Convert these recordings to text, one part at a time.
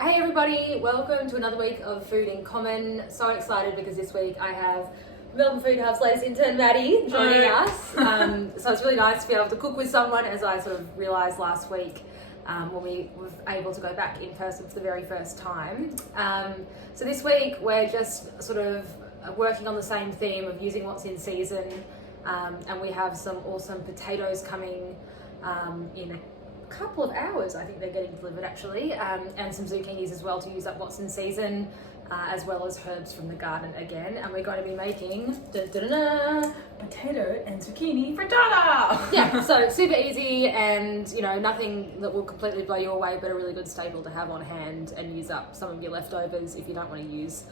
Hey everybody, welcome to another week of Food in Common. So excited because this week I have Melbourne Food Hub's latest intern Maddie joining us. So it's really nice to be able to cook with someone, as I sort of realised last week when we were able to go back in person for the very first time. So this week we're just sort of working on the same theme of using what's in season, and we have some awesome potatoes coming in a couple of hours. I think they're getting delivered actually, and some zucchinis as well to use up what's in season, as well as herbs from the garden again. And we're going to be making potato and zucchini frittata. Yeah, so super easy, and you know, nothing that will completely blow you away, but a really good staple to have on hand and use up some of your leftovers if you don't want to use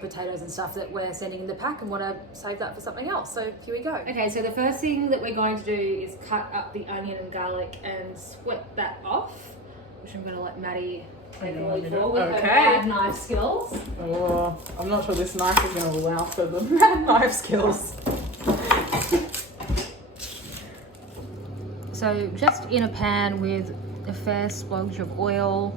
potatoes and stuff that we're sending in the pack and want to save that for something else. So here we go. Okay, so the first thing that we're going to do is cut up the onion and garlic and sweat that off, which I'm going to let Maddie take the lead for with her bad knife skills. Oh, I'm not sure this knife is going to allow for the bad knife skills. So just in a pan with a fair splodge of oil,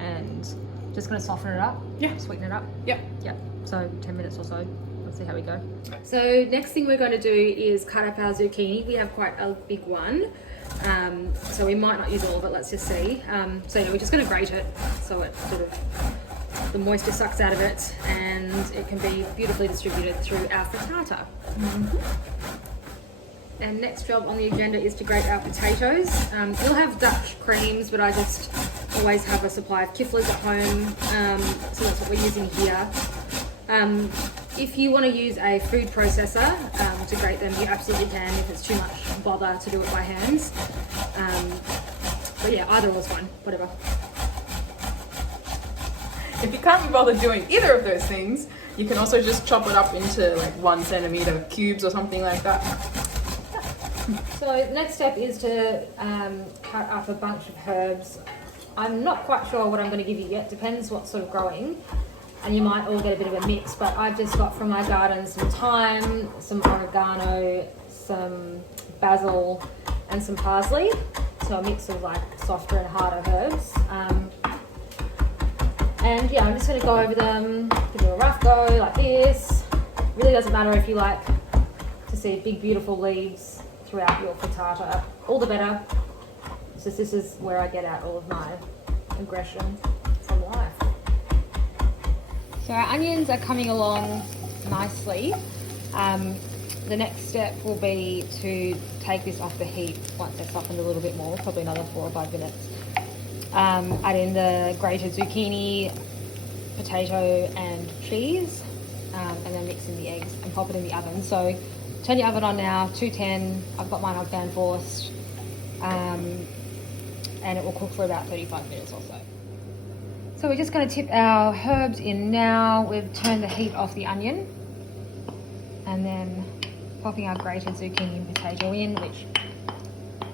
and just going to soften it up. Yeah. Sweeten it up. Yep. Yep. So 10 minutes or so. Let's see how we go. So next thing we're going to do is cut up our zucchini. We have quite a big one. So we might not use all of it. Let's just see. So yeah, we're just going to grate it so it sort of, the moisture sucks out of it and it can be beautifully distributed through our frittata. And next job on the agenda is to grate our potatoes. You'll have Dutch creams, but I just always have a supply of Kiflers at home, so that's what we're using here. If you want to use a food processor to grate them, you absolutely can if it's too much bother to do it by hands. But yeah, either or is fine, whatever. If you can't be bothered doing either of those things, you can also just chop it up into like 1 centimeter cubes or something like that. So the next step is to cut up a bunch of herbs. I'm not quite sure what I'm going to give you yet, depends what's sort of growing, and you might all get a bit of a mix, but I've just got from my garden some thyme, some oregano, some basil and some parsley, so a mix of like softer and harder herbs. And yeah, I'm just going to go over them, give them a rough go like this. Really doesn't matter if you like to see big beautiful leaves throughout your frittata, all the better. So this is where I get out all of my aggression from life. So our onions are coming along nicely. The next step will be to take this off the heat once they've softened a little bit more, probably another 4 or 5 minutes. Add in the grated zucchini, potato and cheese, and then mix in the eggs and pop it in the oven. So turn your oven on now, 210. I've got mine on fan forced, and it will cook for about 35 minutes or so. So we're just going to tip our herbs in now. We've turned the heat off the onion, and then popping our grated zucchini and potato in, which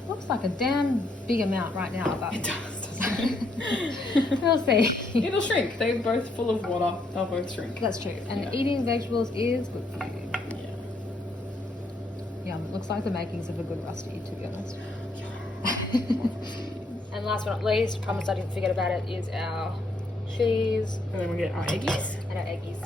looks like a damn big amount right now, but It does. we'll see. It'll shrink. They're both full of water. They'll both shrink. That's true. And Yeah. eating vegetables is good for you. Yeah. Yum. Looks like the makings of a good rusty, to be honest. And last but not least, promise I didn't forget about it, is our cheese And then we get our eggies. and our eggies.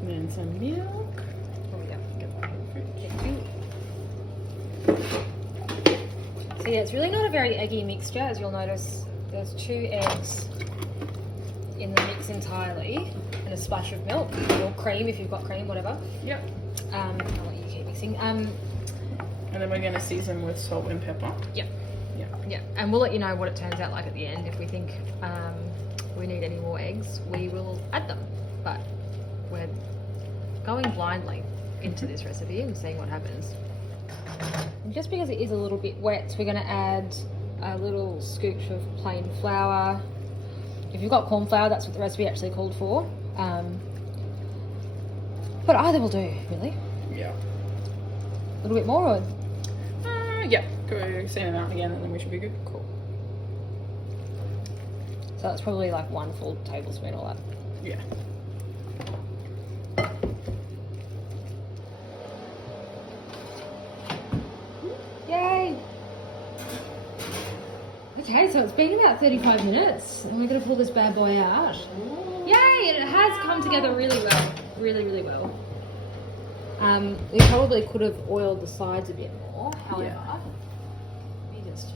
And then some milk. Oh yeah. So yeah, it's really not a very eggy mixture, as you'll notice. There's 2 eggs in the mix entirely, and a splash of milk or cream if you've got cream, whatever. Yep. I'll let you keep mixing. And then we're going to season with salt and pepper. Yep. Yeah. Yeah, and we'll let you know what it turns out like at the end. If we think we need any more eggs, we will add them. But we're going blindly into this recipe and seeing what happens. And just because it is a little bit wet, we're going to add a little scooch of plain flour. If you've got corn flour, that's what the recipe actually called for. But either will do, really. Yeah. A little bit more, or? Yeah. Go sand them out again and then we should be good. Cool. So that's probably like 1 full tablespoon or that. Yeah. Yay! Okay, so it's been about 35 minutes and we're going to pull this bad boy out. Yay! And it has come together really well. Really, really well. We probably could have oiled the sides a bit more, however. Yeah. Let me just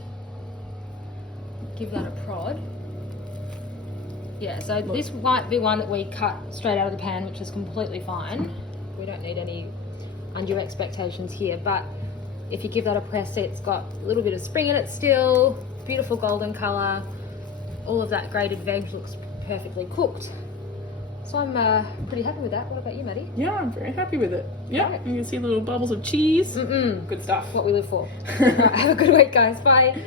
give that a prod. Yeah, so this might be one that we cut straight out of the pan, which is completely fine. We don't need any undue expectations here, but if you give that a press, see it's got a little bit of spring in it still, beautiful golden colour, all of that grated veg looks perfectly cooked. So I'm pretty happy with that. What about you, Maddie? Yeah, I'm very happy with it. Yeah, Right. you can see little bubbles of cheese. Good stuff. What we live for. Right, have a good week, guys. Bye.